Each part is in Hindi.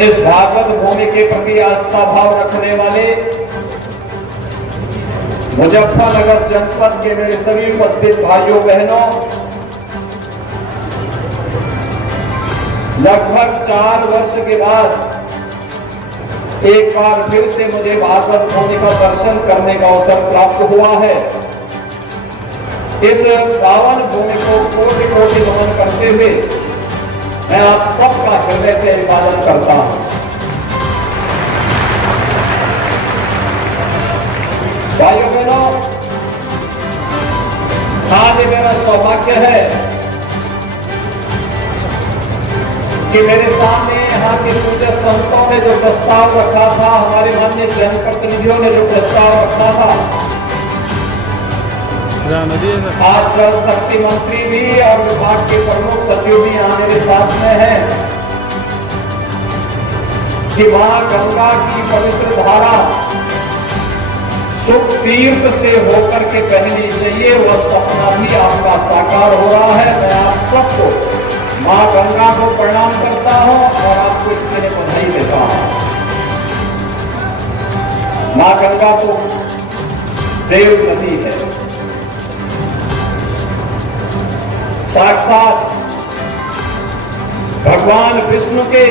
इस भागवत भूमि के प्रति आस्था भाव रखने वाले मुजफ्फरनगर जनपद के मेरे सभी उपस्थित भाइयों बहनों, लगभग 4 वर्ष के बाद एक बार फिर से मुझे भागवत भूमि का दर्शन करने का अवसर प्राप्त हुआ है। इस पावन भूमि को कोटि कोटि नमन करते हुए मैं आप सबका हृदय से अभिवादन करता हूं। भाइयों बहनों, आज मेरा सौभाग्य है कि मेरे सामने यहाँ के पूज्य संतों ने जो प्रस्ताव रखा था, हमारे माननीय जनप्रतिनिधियों ने जो प्रस्ताव रखा था, आज जल शक्ति मंत्री भी और विभाग के प्रमुख सचिव भी यहाँ मेरे साथ में हैं कि मां गंगा की पवित्र धारा सुख तीर्थ से होकर के बहनी चाहिए। वह सपना भी आपका साकार हो रहा है। मैं आप सबको मां गंगा को प्रणाम करता हूं और आपको इसके लिए बधाई देता हूं। मां गंगा तो देव नदी है, साक्षात भगवान विष्णु के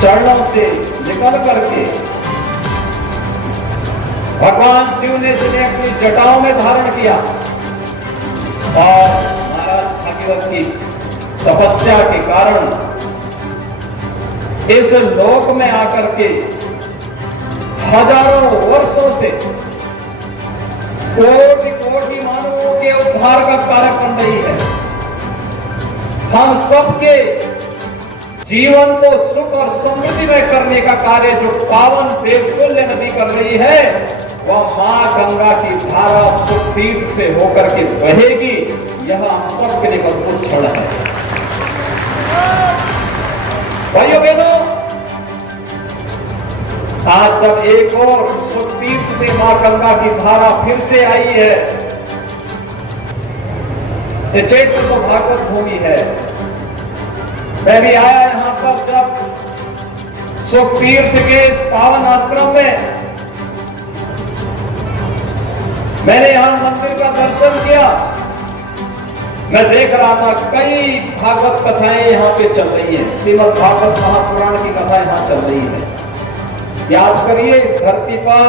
चरणों से निकल करके भगवान शिव ने जिन्हें अपनी जटाओं में धारण किया और महाराज भागीरथ की तपस्या के कारण इस लोक में आकर के हजारों वर्षों से कोटि कोटि मानवों के उद्धार का कार्य बन रही है। हम सबके जीवन को सुख और समृद्धिमय करने का कार्य जो पावन देवतुल्य नदी कर रही है, वह मां गंगा की धारा सुख तीर्थ से होकर के बहेगी। यह हम सबके लिए अद्भुत क्षण है। भाइयों बहनों, आज जब एक और सुख तीर्थ से मां गंगा की धारा फिर से आई है, ये चैत्र तो भागवत भूमि है। मैं भी आया यहां पर जब सुख तीर्थ के पावन आश्रम में मैंने यहां मंदिर का दर्शन किया। मैं देख रहा था कई भागवत कथाएं यहां पे चल रही हैं। श्रीमद् भागवत महापुराण की कथा यहां चल रही है। याद करिए, इस धरती पर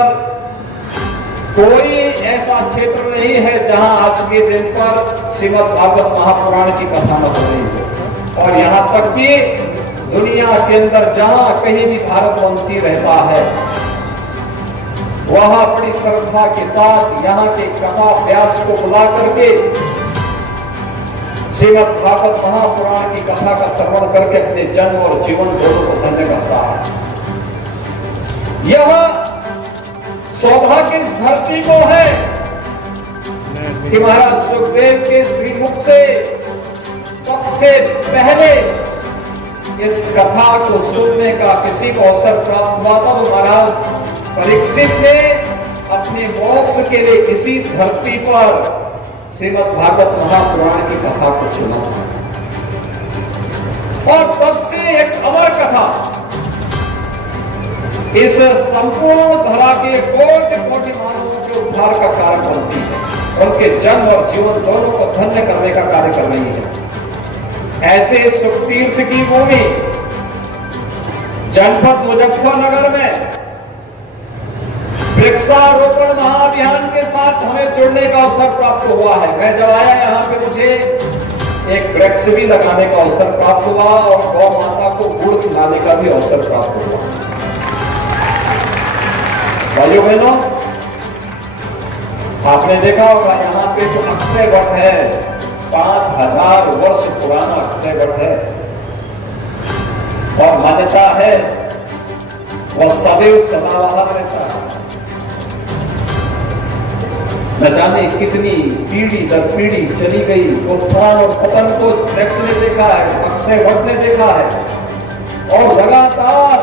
कोई ऐसा क्षेत्र नहीं है जहां आज के दिन पर श्रीमद् भागवत महापुराण की कथा न हो रही है। और यहाँ तक कि दुनिया के अंदर जहां कहीं भी भारतवंशी रहता है, वह अपनी श्रद्धा के साथ यहाँ के कथा व्यास को बुला करके श्रीमद् भागवत महापुराण की कथा का श्रवण करके अपने जन्म और जीवन दोनों को धन्य करता है। यह सौभाग्य इस धरती को है कि महाराज सुखदेव के श्रीमुख से सबसे पहले इस कथा को सुनने का किसी को अवसर प्राप्त हुआ था। तो महाराज परीक्षित ने अपने मोक्ष के लिए इसी धरती पर श्रीमद् भागवत महापुराण की कथा को सुना और तब से एक अमर कथा इस संपूर्ण धरा के कोटि कोटि मानवों के उद्धार का कारण बनती है। उनके जन्म और जीवन दोनों को धन्य करने का कार्य कर रही है। ऐसे सुख तीर्थ की भूमि जनपद मुजफ्फरनगर में वृक्षारोपण महाअभियान के साथ हमें जुड़ने का अवसर प्राप्त हुआ है। मैं जब आया यहाँ पे मुझे एक वृक्ष भी लगाने का अवसर प्राप्त हुआ और गौ माता को गुड़ खिलाने का भी अवसर प्राप्त हुआ। भाइयों बहनों, आपने देखा होगा यहाँ पे जो अक्षय वट है, 5000 वर्ष पुराना अक्षय वट है और मान्यता है वह सदैव सदाबहार रहता है। न जाने कितनी पीढ़ी दर पीढ़ी चली गई, उत्थान और पतन को वृक्ष ने देखा है, अक्षय वट ने देखा है और लगातार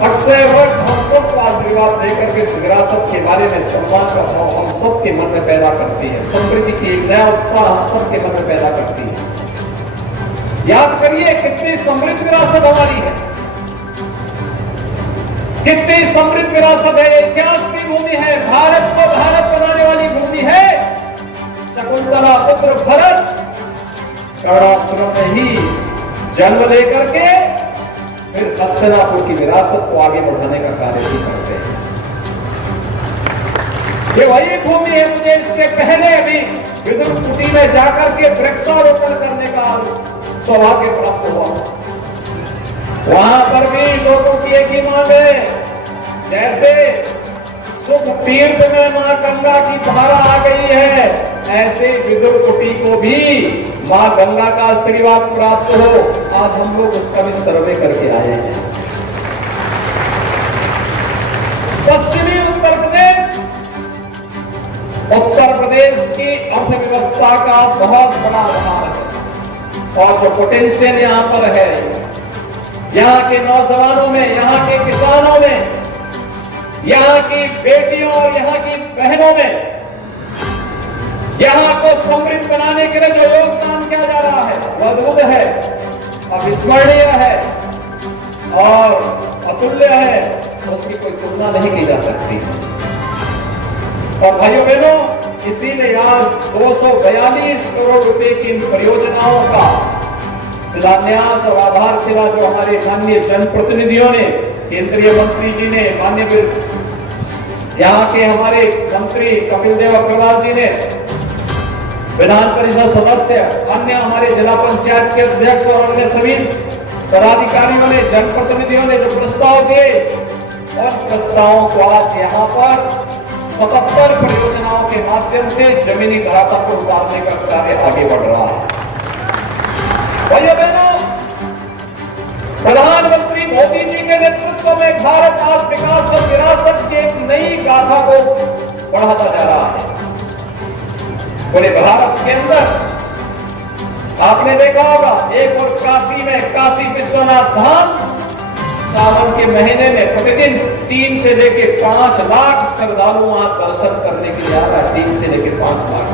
अक्षय वट हम सबको आशीर्वाद देकर के इस विरासत के बारे में सम्मान का भाव हम सबके मन में पैदा करती है, समृद्धि की एक नया उत्साह हम सबके मन में पैदा करती है। याद करिए कितनी समृद्ध विरासत हमारी है, कितनी समृद्ध विरासत है। इतिहास की भूमि है, भारत को भारत बनाने वाली भूमि है। शकुंतला पुत्र भरत कर्णाश्रम में ही जन्म लेकर के फिर हस्तिनापुर की विरासत को आगे बढ़ाने का कार्य भी करते हैं। ये वही भूमि है, मुझे इससे पहले भी विदुर कुटी में जाकर के वृक्षारोपण करने का सौभाग्य प्राप्त हुआ। वहां पर भी लोगों की एक ही मांग है, जैसे सुख तीर्थ में मां गंगा की धारा आ गई है, ऐसे विदुर कुटी को भी मां गंगा का आशीर्वाद प्राप्त हो। आज हम लोग उसका भी सर्वे करके आए हैं। पश्चिमी उत्तर प्रदेश की अर्थव्यवस्था का बहुत बड़ा आधार है और जो पोटेंशियल यहाँ पर है, यहाँ के नौजवानों में, यहाँ के किसानों में, यहाँ की बेटियों और यहाँ की बहनों में, यहाँ को समृद्ध बनाने के लिए जो योगदान किया जा रहा है वह अद्भुत है, अविस्मरणीय है और अतुल्य है, उसकी कोई तुलना नहीं की जा सकती। और भाइयों बहनों, इसीलिए आज 242 करोड़ रुपए की इन परियोजनाओं का शिलान्यास और आधारशिला जो हमारे माननीय जनप्रतिनिधियों ने, केंद्रीय मंत्री जी ने, माननीय यहाँ के हमारे मंत्री कपिल देव अग्रवाल जी ने, विधान परिषद सदस्य, अन्य हमारे जिला पंचायत के अध्यक्ष और अन्य सभी पदाधिकारियों ने, जनप्रतिनिधियों ने जो प्रस्ताव दिए, और प्रस्तावों को आज यहाँ पर 77 परियोजनाओं के माध्यम से जमीनी धरातल पर उतारने का कार्य आगे बढ़ रहा है। भाइयों बहनों, प्रधानमंत्री मोदी जी के नेतृत्व में भारत आज विकास और विरासत की एक नई गाथा को बढ़ाता जा रहा है। पूरे भारत के अंदर आपने देखा होगा, एक और काशी में काशी विश्वनाथ धाम सावन के महीने में प्रतिदिन 3 से लेकर 5 लाख श्रद्धालु वहां दर्शन करने के लिए आ रहा है। 3 से लेकर 5 लाख।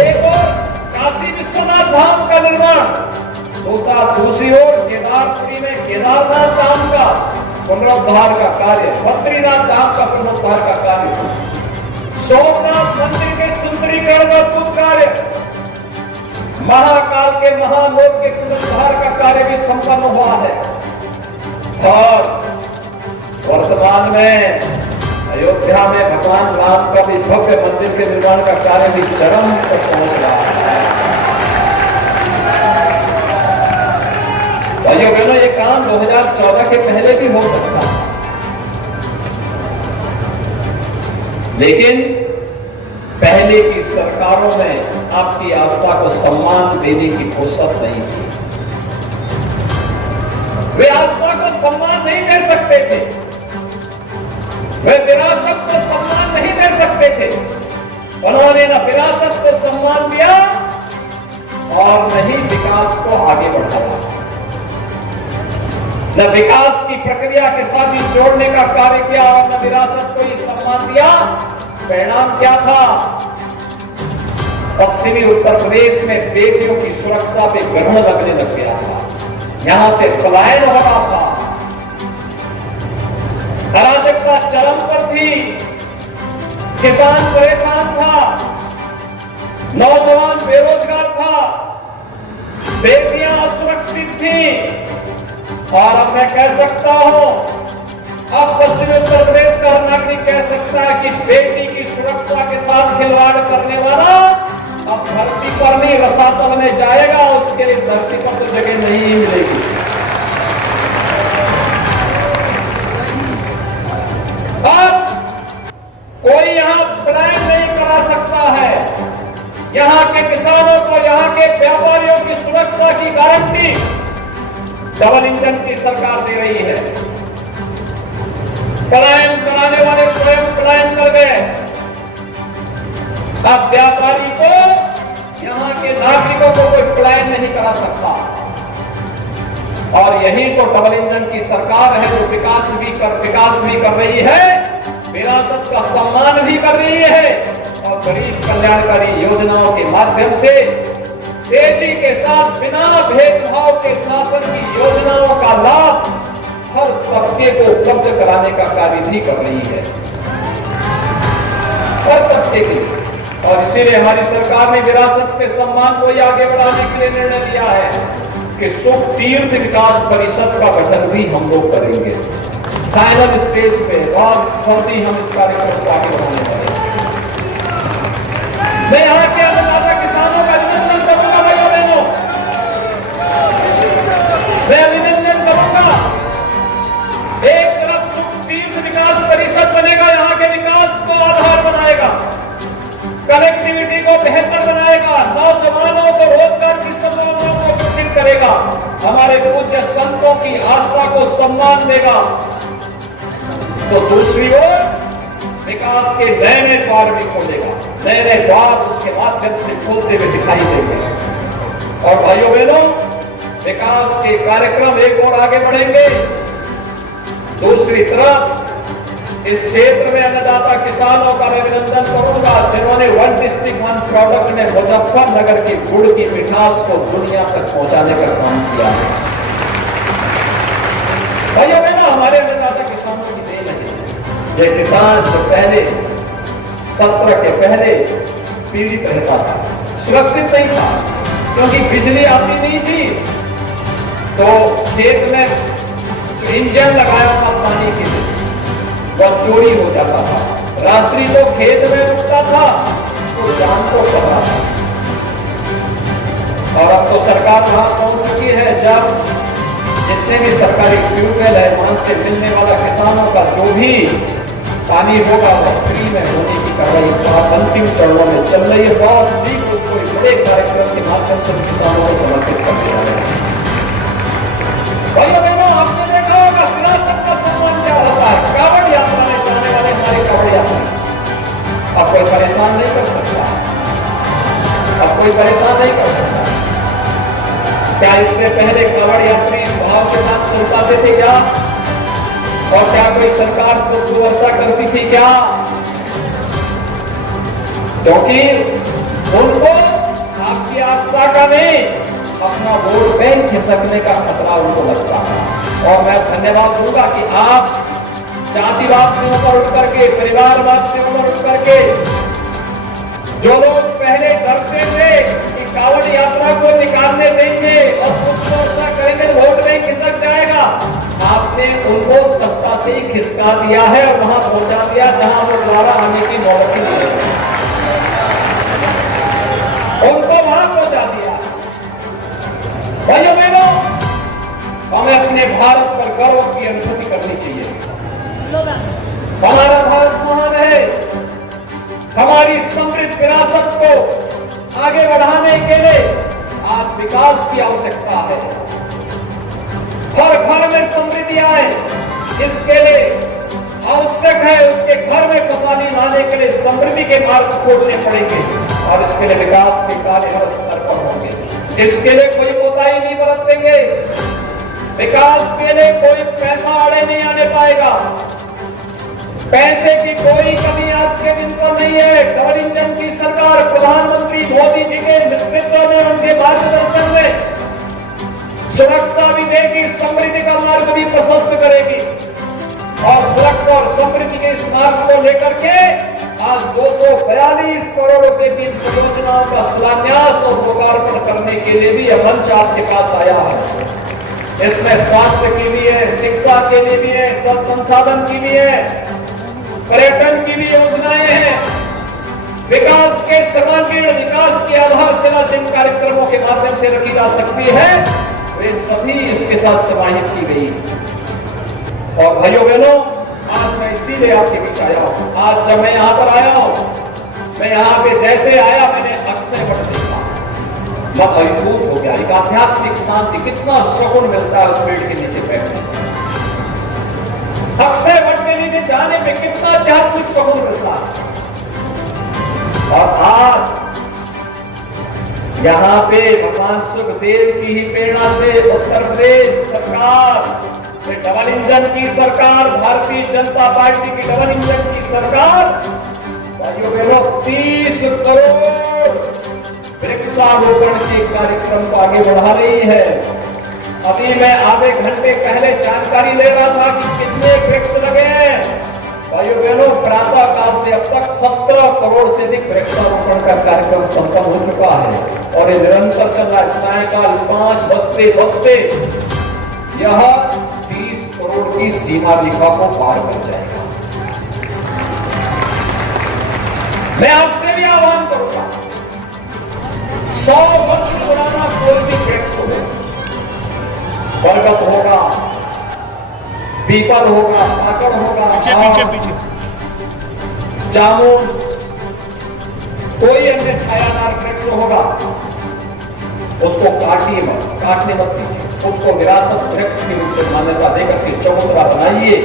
एक और काशी विश्वनाथ धाम का निर्माण, दूसरी ओर केदारपुरी में केदारनाथ धाम का पुनरुद्धार का कार्य, बद्रीनाथ धाम का पुनरुद्धार का कार्य, सोमनाथ मंदिर के सुंदरीकरण का अद्भुत कार्य, महाकाल के महालोक के पुनरुद्धार का कार्य भी संपन्न हुआ है। और वर्तमान में अयोध्या में भगवान राम का भी भव्य मंदिर के निर्माण का कार्य भी चरम पर पहुंच रहा है। भाइयों बहनों, ये काम 2014 के पहले भी हो सकता है, लेकिन पहले की सरकारों में आपकी आस्था को सम्मान देने की फुर्सत नहीं थी। वे आस्था को सम्मान नहीं दे सकते थे, वे विरासत को सम्मान नहीं दे सकते थे। उन्होंने न विरासत को सम्मान दिया और न ही विकास को आगे बढ़ाया, न विकास की प्रक्रिया के साथ ही जोड़ने का कार्य किया और न विरासत को ही सम्मान दिया। परिणाम क्या था? पश्चिमी उत्तर प्रदेश में बेटियों की सुरक्षा पे ग्रहण लगने लग गया था, यहां से पलायन हो रहा था, अराजकता चरम पर थी, किसान परेशान था, नौजवान बेरोजगार था, बेटियां असुरक्षित थी। और अब मैं कह सकता हूं, अब पश्चिमी उत्तर प्रदेश का नागरिक कह सकता है कि बेटी की सुरक्षा के साथ खिलवाड़ करने वाला अब धरती पर नहीं रसातल में जाएगा, उसके लिए धरती पर तो जगह नहीं मिलेगी। अब कोई यहाँ प्लान नहीं करा सकता है। यहाँ के किसानों को, यहाँ के व्यापारियों की सुरक्षा की गारंटी डबल इंजन की सरकार दे रही है। पलायन कराने वाले स्वयं पलायन कर गए। अब व्यापारी को, यहाँ के नागरिकों को कोई पलायन नहीं करा सकता। और यही तो डबल इंजन की सरकार है जो विकास भी कर रही है, विरासत का सम्मान भी कर रही है और गरीब कल्याणकारी योजनाओं के माध्यम से तेजी के साथ बिना भेदभाव के शासन की योजनाओं का लाभ हर तबके को उपलब्ध कराने का कार्य भी कर रही है, हर तबके के। और इसीलिए हमारी सरकार ने विरासत के सम्मान को आगे बढ़ाने के लिए निर्णय लिया है कि सुख तीर्थ विकास परिषद का गठन भी हम लोग करेंगे। फाइनल स्टेज पे बहुत जल्दी हम इस कार्यक्रम को आगे बढ़ाने वाले हैं। मैं यहाँ के अन्नदाता किसानों का अभिनंदन करूंगा भाइयों बहनों, मैं अभिनंदन करूंगा। एक तरफ सुख तीर्थ विकास परिषद बनेगा, यहाँ के विकास को आधार बनाएगा, कनेक्टिविटी को बेहतर बनाएगा, नौजवानों को रोजगार की संभावनाओं को विकसित करेगा, हमारे पूज्य संतों की आस्था को सम्मान देगा। तो दूसरी ओर विकास के नए नए द्वार भी खोलेगा, नए नए द्वार उसके माध्यम से खोलते हुए दिखाई देंगे। और भाइयों बहनों, विकास के कार्यक्रम एक और आगे बढ़ेंगे। दूसरी तरफ इस क्षेत्र में अन्नदाता किसानों का मैं अभिनंदन करूंगा जिन्होंने वन डिस्ट्रिक्ट वन प्रोडक्ट में मुजफ्फरनगर की गुड़ की मिठास को दुनिया तक पहुंचाने का काम किया है। भाइयों बहनों, हमारे अन्नदाता किसानों की देन है। ये किसान जो पहले 17 के पहले पीड़ित रहता था, सुरक्षित नहीं था, क्योंकि बिजली आती नहीं थी, तो खेत में इंजन लगाया था पानी के लिए, वह चोरी हो जाता था। रात्रि तो खेत में उठता था तो जान को खतरा था। और अब तो सरकार वहां पहुंच चुकी है, जब जितने भी सरकारी ट्यूबवेल है वहां से मिलने वाला किसानों का जो भी पानी होगा वह फ्री में होने की कार्रवाई अंतिम चरणों में चल रही है। बहुत शीघ्र उसको बड़े कार्यक्रम के माध्यम से किसानों को समर्पित कर दिया है। भाइयों बहनों, आपने देखा होगा विरासत का सम्मान क्या होता है। कांवड़ यात्रा में जाने वाले हमारे कांवड़ यात्री अब कोई परेशान नहीं कर सकता, अब कोई परेशान नहीं कर सकता। क्या इससे पहले कांवड़ यात्री इस भाव के साथ चल पाते थे क्या? और क्या कोई सरकार पुष्प वर्षा करती थी क्या? क्योंकि उनको आपकी आस्था का नहीं, अपना वोट बैंक खिसकने का खतरा उनको लगता है। और मैं धन्यवाद दूंगा कि आप जातिवाद से ऊपर उठ करके, परिवारवाद से ऊपर उठ करके, जो लोग पहले डरते थे कि कांवड़ यात्रा को निकालने देंगे और पुष्प वर्षा करेंगे तो वोट बैंक खिसक जाएगा, आपने उनको सत्ता से ही खिसका दिया है और वहां पहुंचा दिया जहां वो द्वारा आने की नौबत ही नहीं है। उनको वहां पहुंचा दिया। भाइयों बहनों, हमें अपने भारत पर गर्व की अनुभूति करनी चाहिए। हमारा भारत महान है। हमारी समृद्ध विरासत को आगे बढ़ाने के लिए आज विकास की आवश्यकता है। हर घर में समृद्धि आए, इसके लिए आवश्यक है उसके घर में खुशहाली लाने के लिए समृद्धि के मार्ग खोलने पड़ेंगे और इसके लिए विकास के कार्य हर स्तर पर होंगे। इसके लिए कोई कोताही नहीं बरतेंगे। विकास के लिए कोई पैसा आड़े नहीं आने पाएगा। पैसे की कोई कमी आज के दिन पर नहीं है। डबल इंजन की सरकार प्रधानमंत्री मोदी जी के नेतृत्व में, उनके मार्गदर्शन में सुरक्षा भी देगी, समृद्धि का मार्ग भी प्रशस्त करेगी। और सुरक्षा और समृद्धि के इस मार्ग को लेकर के आज 242 करोड़ रुपए की परियोजनाओं का शिलान्यास और लोकार्पण करने के लिए भी यह मंच आपके पास आया है। इसमें स्वास्थ्य की भी है, शिक्षा के लिए भी है, जल संसाधन की भी है, पर्यटन की भी योजनाएं हैं। विकास के सर्वांगीण विकास की आधारशिला जिन कार्यक्रमों के माध्यम से रखी जा सकती है वे सभी इसके साथ समाहित की गई। और भाइयों बहनों, आज मैं इसीलिए आपके बीच आया हूं। आज जब मैं यहाँ पर आया हूं, मैं यहाँ पे जैसे आया मैंने अक्षय वट देखा, मैं अभिभूत हो गया। एक आध्यात्मिक शांति, कितना सुकून मिलता है उस पेड़ के नीचे बैठने। अक्षय वट के नीचे जाने में कितना आध्यात्मिक सुकून मिलता है। और आज यहाँ पे भगवान सुखदेव की ही प्रेरणा से उत्तर प्रदेश सरकार, डबल इंजन की सरकार, भारतीय जनता पार्टी की डबल इंजन की सरकार, भाइयों बहनों 30 करोड़ वृक्षारोपण के कार्यक्रम को आगे बढ़ा रही है। अभी मैं आधे घंटे पहले जानकारी ले रहा था कि कितने वृक्ष लगे हैं। भाइयों बहनों, प्रातः काल से अब तक 17 करोड़ से अधिक वृक्षारोपण का कार्यक्रम संपन्न हो चुका है और ये निरंतर चल रहा है। सायकाल 5 बजते बजते यह 30 करोड़ की सीमा रेखा को पार कर जाएगा। मैं आपसे भी आह्वान करूंगा, 100 वर्ष पुराना कोई भी वृक्ष हो, बरगद होगा, पीपल होगा, आकड़ होगा, जामुन, कोई अन्य छायादार वृक्ष होगा, उसको काटने मत दीजिए। उसको विरासत वृक्ष के रूप में मान्यता देकर के चबूतरा बनाइए,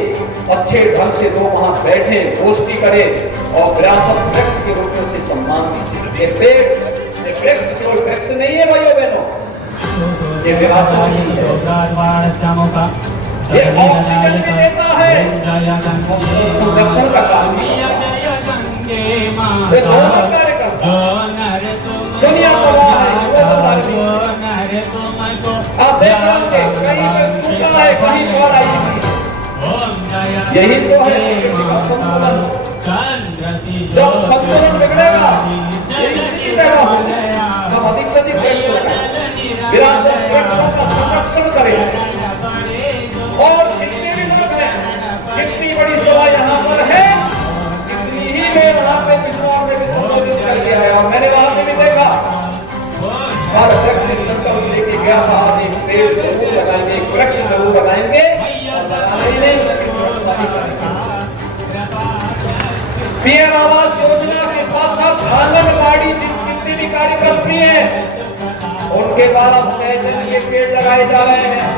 अच्छे ढंग से लोग वहां बैठे, गोष्ठी करें और विरासत वृक्ष के रूप में उसे सम्मान दीजिए। ये वृक्ष केवल वृक्ष नहीं है भाइयों बहनों, ये विरासत है, ये ऑक्सीजन भी देता है, संरक्षण का काम भी करता है। दुनिया आप देख रहे होंगे, कहीं पे सूखा है, कहीं बाढ़ आई थी। यही तो है संतुलन। जब संतुलन बिगड़ेगा, यही स्थिति पैदा होगी। हम अधिक से अधिक वृक्ष लगाएं, विरासत वृक्षों का संरक्षण करें और जितने भी लोग हैं, जितनी बड़ी सभा यहाँ पर है, इतनी ही मैं वहां पे बिजनौर में भी संबोधित करके आया और मैंने वहां पे भी देखा हर व्यक्ति संकल्प लेके गया था, एक पेड़ जरूर लगाएंगे, एक वृक्ष जरूर लगाएंगे और लगाने नहीं उसकी सुरक्षा भी करेंगे। पीएम आवास योजना के साथ साथ आंगनबाड़ी जितने भी कार्यकर्त्री हैं उनके द्वारा सहजन के पेड़ लगाए जा रहे हैं।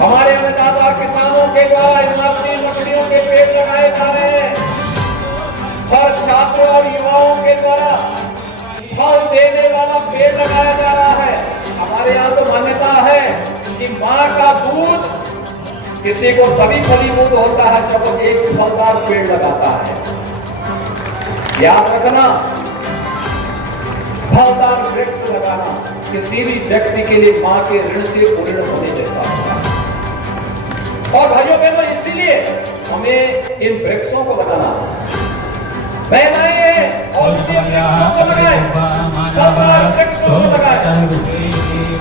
हमारे अन्नदाता किसानों के द्वारा इमारती लकड़ियों के पेड़ लगाए जा रहे हैं। हर छात्रों और युवाओं के द्वारा फल देने वाला पेड़ लगाया जा रहा है। हमारे यहाँ तो मान्यता है कि माँ का दूध किसी को तभी फलीभूत होता है जब वो एक फलदार पेड़ लगाता है। याद रखना, फलदार वृक्ष लगाना किसी भी व्यक्ति के लिए माँ के ऋण से पूर्ण होने जैसा है। और भाइयों बहनों, इसीलिए हमें इन वृक्षों को लगाना और वृक्षों को लगाएं।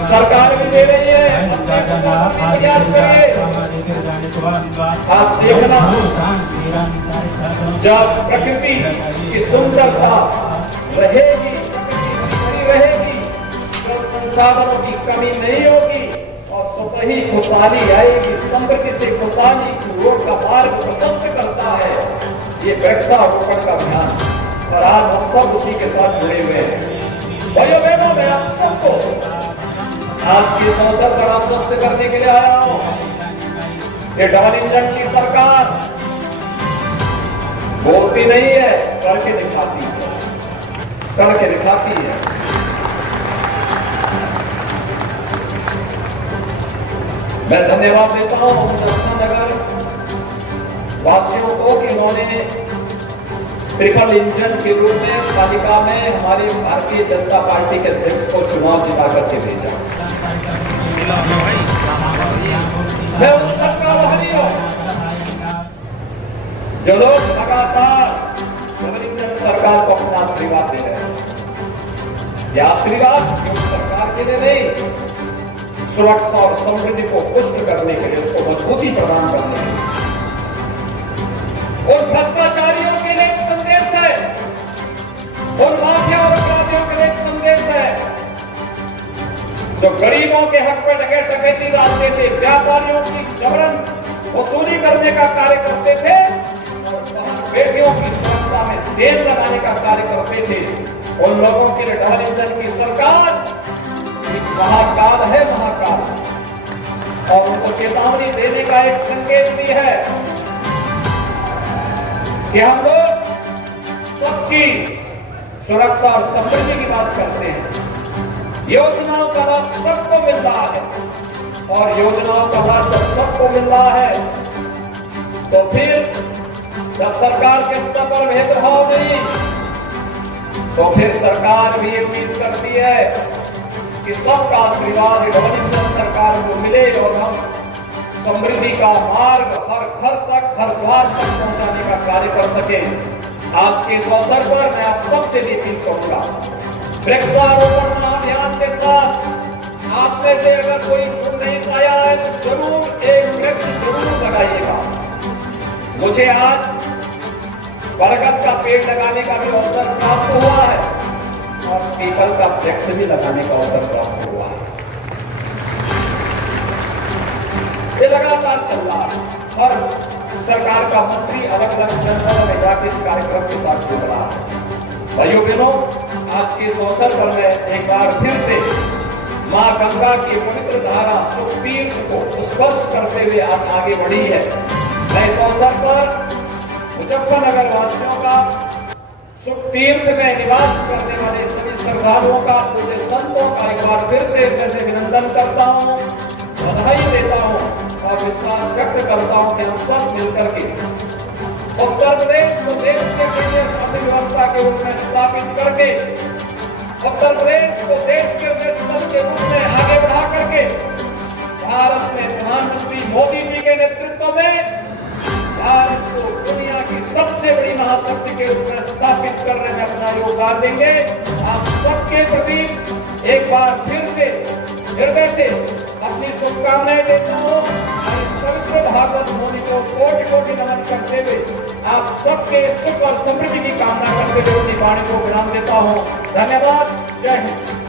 सरकार भी दे रही है, प्रयास करिए। आप देखना, जब प्रकृति की सुंदरता रहेगी, रहेगी, जब संसाधनों की कमी नहीं होगी और स्वतः ही खुशहाली आएगी। समृद्धि से खुशहाली की रोड का मार्ग प्रशस्त करता है ये वृक्षारोपण का अभियान और आज हम सब उसी के साथ जुड़े हुए हैं। भाइयों बहनों, मैं आप सबको आज के अवसर पर आश्वस्त करने के लिए आया हूँ, ये डबल इंजन की सरकार बोलती नहीं है, करके दिखाती है, करके दिखाती है। मैं धन्यवाद देता हूँ मुजफ्फरनगर वासियों को कि उन्होंने ट्रिपल इंजन के रूप में पालिका में हमारे भारतीय जनता पार्टी के अध्यक्ष को चुनाव जिता करके भेजा। मैं उन सबका आभारी हूं जो लोग लगातार डबल इंजन सरकार को अपना आशीर्वाद दे रहे हैं। यह आशीर्वाद सरकार के लिए नहीं, सुरक्षा और समृद्धि को पुष्ट करने के लिए, उसको मजबूती प्रदान करने के लिए, उन भ्रष्टाचारियों के लिए एक संदेश है, उन माफिया और अपराधियों के लिए एक संदेश है जो गरीबों के हक पर डकैती डालते थे, व्यापारियों की जबरन वसूली करने का कार्य करते थे और बेटियों की सुरक्षा में सेल लगाने का कार्य करते थे। उन लोगों के लिए डबल इंजन की सरकार एक महाकाल है, महाकाल, और उनको चेतावनी देने का एक संकेत भी है कि हम लोग सबकी सुरक्षा और समृद्धि की बात करते हैं। योजनाओं का लाभ सबको मिल रहा है, और योजनाओं का लाभ जब सबको मिल रहा है तो फिर जब सरकार के स्तर पर भेदभाव नहीं, तो फिर सरकार भी उम्मीद करती है कि सबका आशीर्वाद गवर्नमेंट सरकार को मिले और हम समृद्धि का मार्ग हर घर तक, हर द्वार तक पहुंचाने का कार्य कर सके। आज के इस अवसर पर मैं आप सबसे भी अपील करूंगा, वृक्षारोपण अभियान के साथ आप में से अगर कोई फूल नहीं पाया है तो जरूर एक वृक्ष जरूर लगाइएगा। मुझे आज बरगद का पेड़ लगाने का भी अवसर प्राप्त हुआ है और पीपल का वृक्ष भी लगाने का अवसर प्राप्त हुआ है। ये लगातार चल रहा है और सरकार का मंत्री अलग अलग जनपदों में जाकर इस कार्यक्रम के साथ जुड़ रहा है। भाइयों बहनों, आज के इस अवसर पर मैं एक बार फिर से मां गंगा की पवित्र धारा सुखतीर्थ को स्पर्श करते हुए आज आगे बढ़ी है। मैं इस अवसर पर मुजफ्फरनगर वासियों का, सुखतीर्थ में निवास करने वाले सभी श्रद्धालुओं का, पूज्य संतों का एक बार फिर से जैसे अभिनंदन करता हूँ, बधाई देता हूँ और विश्वास व्यक्त करता हूँ कि हम सब मिलकर के उत्तर प्रदेश को देश के केंद्रीय अर्थव्यवस्था के रूप में स्थापित करके, उत्तर प्रदेश को देश के नेशनल के रूप में आगे बढ़ा करके भारत में प्रधानमंत्री मोदी जी के नेतृत्व में भारत को दुनिया की सबसे बड़ी महाशक्ति के रूप में स्थापित करने में अपना योगदान देंगे। आप सबके प्रति एक बार फिर से हृदय से अपनी शुभकामनाएं देता हूँ। पवित्र भागवत भूमि को कोटि कोटि नमन करते हुए आप सबके सुख और समृद्धि की कामना करते हुए अपनी वाणी को विराम देता हूँ। धन्यवाद। जय हिंद।